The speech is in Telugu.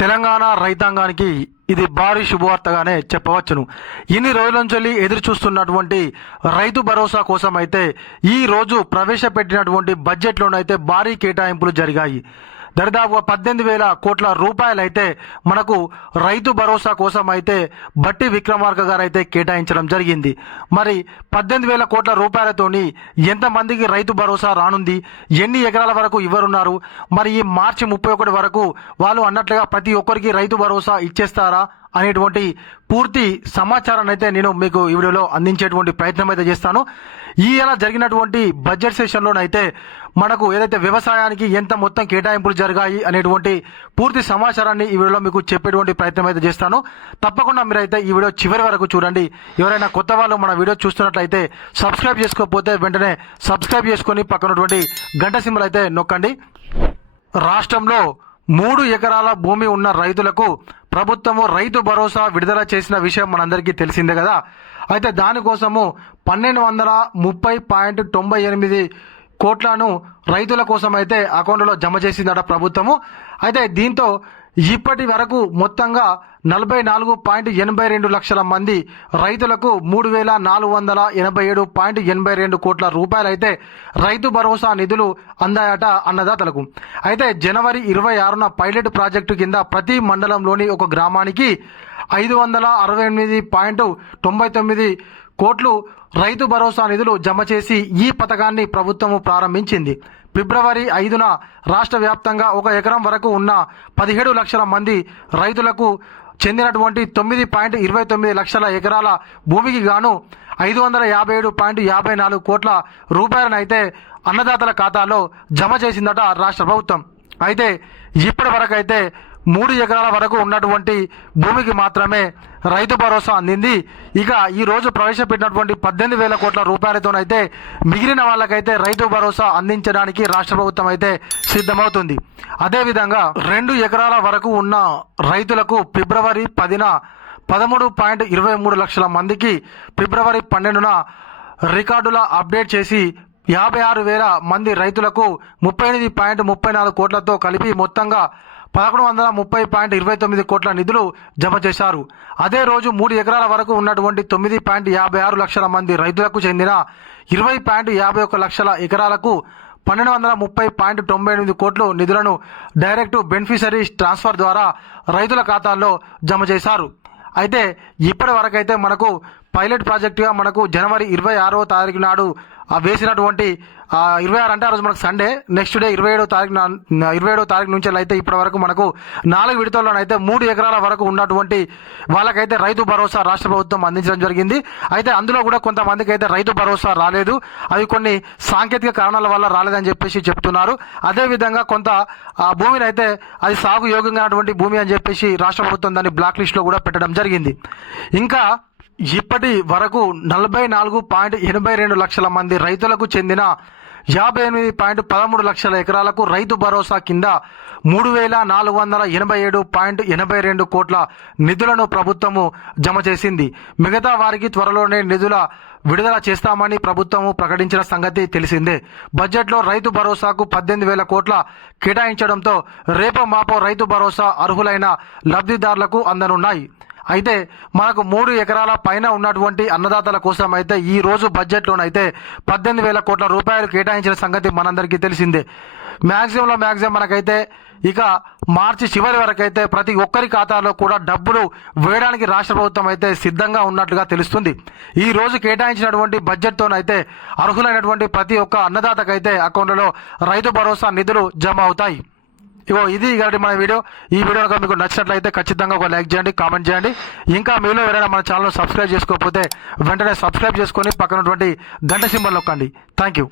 తెలంగాణ రైతాంగానికి ఇది భారీ శుభవార్తగానే చెప్పవచ్చును. ఇన్ని రోజుల నుంచి ఎదురు చూస్తున్నటువంటి రైతు భరోసా కోసం అయితే ఈ రోజు ప్రవేశపెట్టినటువంటి బడ్జెట్లోనైతే భారీ కేటాయింపులు జరిగాయి. దరిదాపుగా పద్దెనిమిది వేల కోట్ల రూపాయలు అయితే మనకు రైతు భరోసా కోసం అయితే బట్టి విక్రమార్క గారు అయితే కేటాయించడం జరిగింది. మరి పద్దెనిమిది వేల కోట్ల రూపాయలతోని ఎంతమందికి రైతు భరోసా రానుంది? ఎన్ని ఎకరాల వరకు ఇవ్వరున్నారు మరి ఈ మార్చి ముప్పై ఒకటి వరకు వాళ్ళు అన్నట్లుగా ప్రతి ఒక్కరికి రైతు భరోసా ఇచ్చేస్తారా? అనేటువంటి పూర్తి సమాచారాన్ని అయితే నేను మీకు ఈ వీడియోలో అందించేటువంటి ప్రయత్నం అయితే చేస్తాను. ఈ ఎలా జరిగినటువంటి బడ్జెట్ సెషన్లోనైతే మనకు ఏదైతే వ్యవసాయానికి ఎంత మొత్తం కేటాయింపులు జరిగాయి అనేటువంటి పూర్తి సమాచారాన్ని ఈ వీడియోలో మీకు చెప్పేటువంటి ప్రయత్నం అయితే చేస్తాను. తప్పకుండా మీరైతే ఈ వీడియో చివరి వరకు చూడండి. ఎవరైనా కొత్త వాళ్ళు మన వీడియో చూస్తున్నట్లయితే సబ్స్క్రైబ్ చేసుకోకపోతే వెంటనే సబ్స్క్రైబ్ చేసుకొని పక్కనటువంటి గంట సింబల్ అయితే నొక్కండి. రాష్ట్రంలో మూడు ఎకరాల భూమి ఉన్న రైతులకు ప్రభుత్వము రైతు భరోసా విడుదల చేసిన విషయం మనందరికీ తెలిసిందే కదా. అయితే దానికోసము పన్నెండు వందల ముప్పై పాయింట్ తొంభై ఎనిమిది కోట్లను రైతుల కోసం అయితే అకౌంట్లో జమ చేసిందట ప్రభుత్వము. అయితే దీంతో ఇప్పటి వరకు మొత్తంగా నలభై నాలుగు పాయింట్ ఎనభై రెండు లక్షల మంది రైతులకు మూడు వేల నాలుగు వందల ఎనభై ఏడు పాయింట్ ఎనభై రెండు కోట్ల రూపాయలైతే రైతు భరోసా నిధులు అందాయట అన్నదాతలకు. అయితే జనవరి ఇరవై ఆరున పైలట్ ప్రాజెక్టు కింద ప్రతి మండలంలోని ఒక గ్రామానికి ఐదు వందల అరవై ఎనిమిది పాయింట్ తొంభై తొమ్మిది కోట్లు రైతు భరోసా నిధులు జమ చేసి ఈ పథకాన్ని ప్రభుత్వము ప్రారంభించింది. ఫిబ్రవరి ఐదున రాష్ట్ర వ్యాప్తంగా ఒక ఎకరం వరకు ఉన్న పదిహేడు లక్షల మంది రైతులకు చెందినటువంటి తొమ్మిది పాయింట్ ఇరవై తొమ్మిది లక్షల ఎకరాల భూమికి గాను ఐదు వందల యాభై ఏడు పాయింట్ యాభై నాలుగు కోట్ల రూపాయలనైతే అన్నదాతల ఖాతాలో జమ చేసిందట రాష్ట్ర ప్రభుత్వం. అయితే ఇప్పటి వరకు అయితే మూడు ఎకరాల వరకు ఉన్నటువంటి భూమికి మాత్రమే రైతు భరోసా అందింది. ఇక ఈ రోజు ప్రవేశపెట్టినటువంటి పద్దెనిమిది వేల కోట్ల రూపాయలతోనైతే మిగిలిన వాళ్ళకైతే రైతు భరోసా అందించడానికి రాష్ట్ర ప్రభుత్వం అయితే సిద్ధమవుతుంది. అదేవిధంగా రెండు ఎకరాల వరకు ఉన్న రైతులకు ఫిబ్రవరి పదిన పదమూడు పాయింట్ ఇరవై మూడు లక్షల మందికి ఫిబ్రవరి పన్నెండున రికార్డుల అప్డేట్ చేసి యాభై ఆరు వేల మంది రైతులకు ముప్పై ఎనిమిది పాయింట్ ముప్పై నాలుగు కోట్లతో కలిపి మొత్తంగా పదకొండు వందల ముప్పై పాయింట్ ఇరవై తొమ్మిది కోట్ల నిధులు జమ చేశారు. అదే రోజు మూడు ఎకరాల వరకు ఉన్నటువంటి తొమ్మిది పాయింట్ యాభై ఆరు లక్షల మంది రైతులకు చెందిన ఇరవై పాయింట్ యాభై ఒక లక్షల ఎకరాలకు పన్నెండు వందల ముప్పై పాయింట్ తొంభై ఎనిమిది కోట్లు నిధులను డైరెక్ట్ బెనిఫిషరీస్ ట్రాన్స్ఫర్ ద్వారా రైతుల ఖాతాల్లో జమ చేశారు. అయితే ఇప్పటి వరకైతే మనకు పైలట్ ప్రాజెక్టుగా మనకు జనవరి ఇరవై ఆరో తారీఖు నాడు వేసినటువంటి ఇరవై ఆరు అంటే ఆ రోజు మనకు సండే నెక్స్ట్ డే ఇరవై ఏడో తారీఖు నా- ఇరవై ఏడో తారీఖు నుంచి అయితే ఇప్పటి వరకు మనకు నాలుగు విడతల్లోనైతే మూడు ఎకరాల వరకు ఉన్నటువంటి వాళ్ళకైతే రైతు భరోసా రాష్ట్ర ప్రభుత్వం అందించడం జరిగింది. అయితే అందులో కూడా కొంతమందికి అయితే రైతు భరోసా రాలేదు. అవి కొన్ని సాంకేతిక కారణాల వల్ల రాలేదని చెప్పేసి చెప్తున్నారు. అదేవిధంగా కొంత ఆ భూమిని అయితే అది సాగు యోగ్యంగా భూమి అని చెప్పేసి రాష్ట్ర ప్రభుత్వం దాన్ని బ్లాక్ లిస్ట్లో కూడా పెట్టడం జరిగింది. ఇంకా ఇప్పటి వరకు నలభై నాలుగు పాయింట్ ఎనభై రెండు లక్షల మంది రైతులకు చెందిన యాభై ఎనిమిది పాయింట్ పదమూడు లక్షల ఎకరాలకు రైతు భరోసా కింద మూడు వేల నాలుగు వందల ఎనభై ఏడు పాయింట్ ఎనభై రెండు కోట్ల నిధులను ప్రభుత్వము జమ చేసింది. మిగతా వారికి త్వరలోనే నిధుల విడుదల చేస్తామని ప్రభుత్వము ప్రకటించిన సంగతి తెలిసిందే. బడ్జెట్లో రైతు భరోసాకు పద్దెనిమిది వేల కోట్ల కేటాయించడంతో రేపో మాపో రైతు భరోసా అర్హులైన లబ్ధిదారులకు అందనున్నాయి. అయితే మనకు మూడు ఎకరాల పైన ఉన్నటువంటి అన్నదాతల కోసం అయితే ఈ రోజు బడ్జెట్లోనైతే పద్దెనిమిది వేల కోట్ల రూపాయలు కేటాయించిన సంగతి మనందరికీ తెలిసిందే. మ్యాక్సిమంలో మ్యాక్సిమం మనకైతే ఇక మార్చి చివరి వరకు అయితే ప్రతి ఒక్కరి ఖాతాలో కూడా డబ్బులు వేయడానికి రాష్ట్ర ప్రభుత్వం అయితే సిద్ధంగా ఉన్నట్లుగా తెలుస్తుంది. ఈ రోజు కేటాయించినటువంటి బడ్జెట్తోనైతే అర్హులైనటువంటి ప్రతి ఒక్క అన్నదాతకైతే అకౌంట్లలో రైతు భరోసా నిధులు జమ అవుతాయి. ఇగో ఇది కాబట్టి మన వీడియో. ఈ వీడియో కనుక మీకు నచ్చినట్లయితే ఖచ్చితంగా ఒక లైక్ చేయండి కామెంట్ చేయండి. ఇంకా మీలో ఎవరైనా మన ఛానల్ సబ్స్క్రైబ్ చేసుకోకపోతే వెంటనే సబ్స్క్రైబ్ చేసుకొని పక్కనటువంటి గంట సింబల్ నొక్కండి. Thank you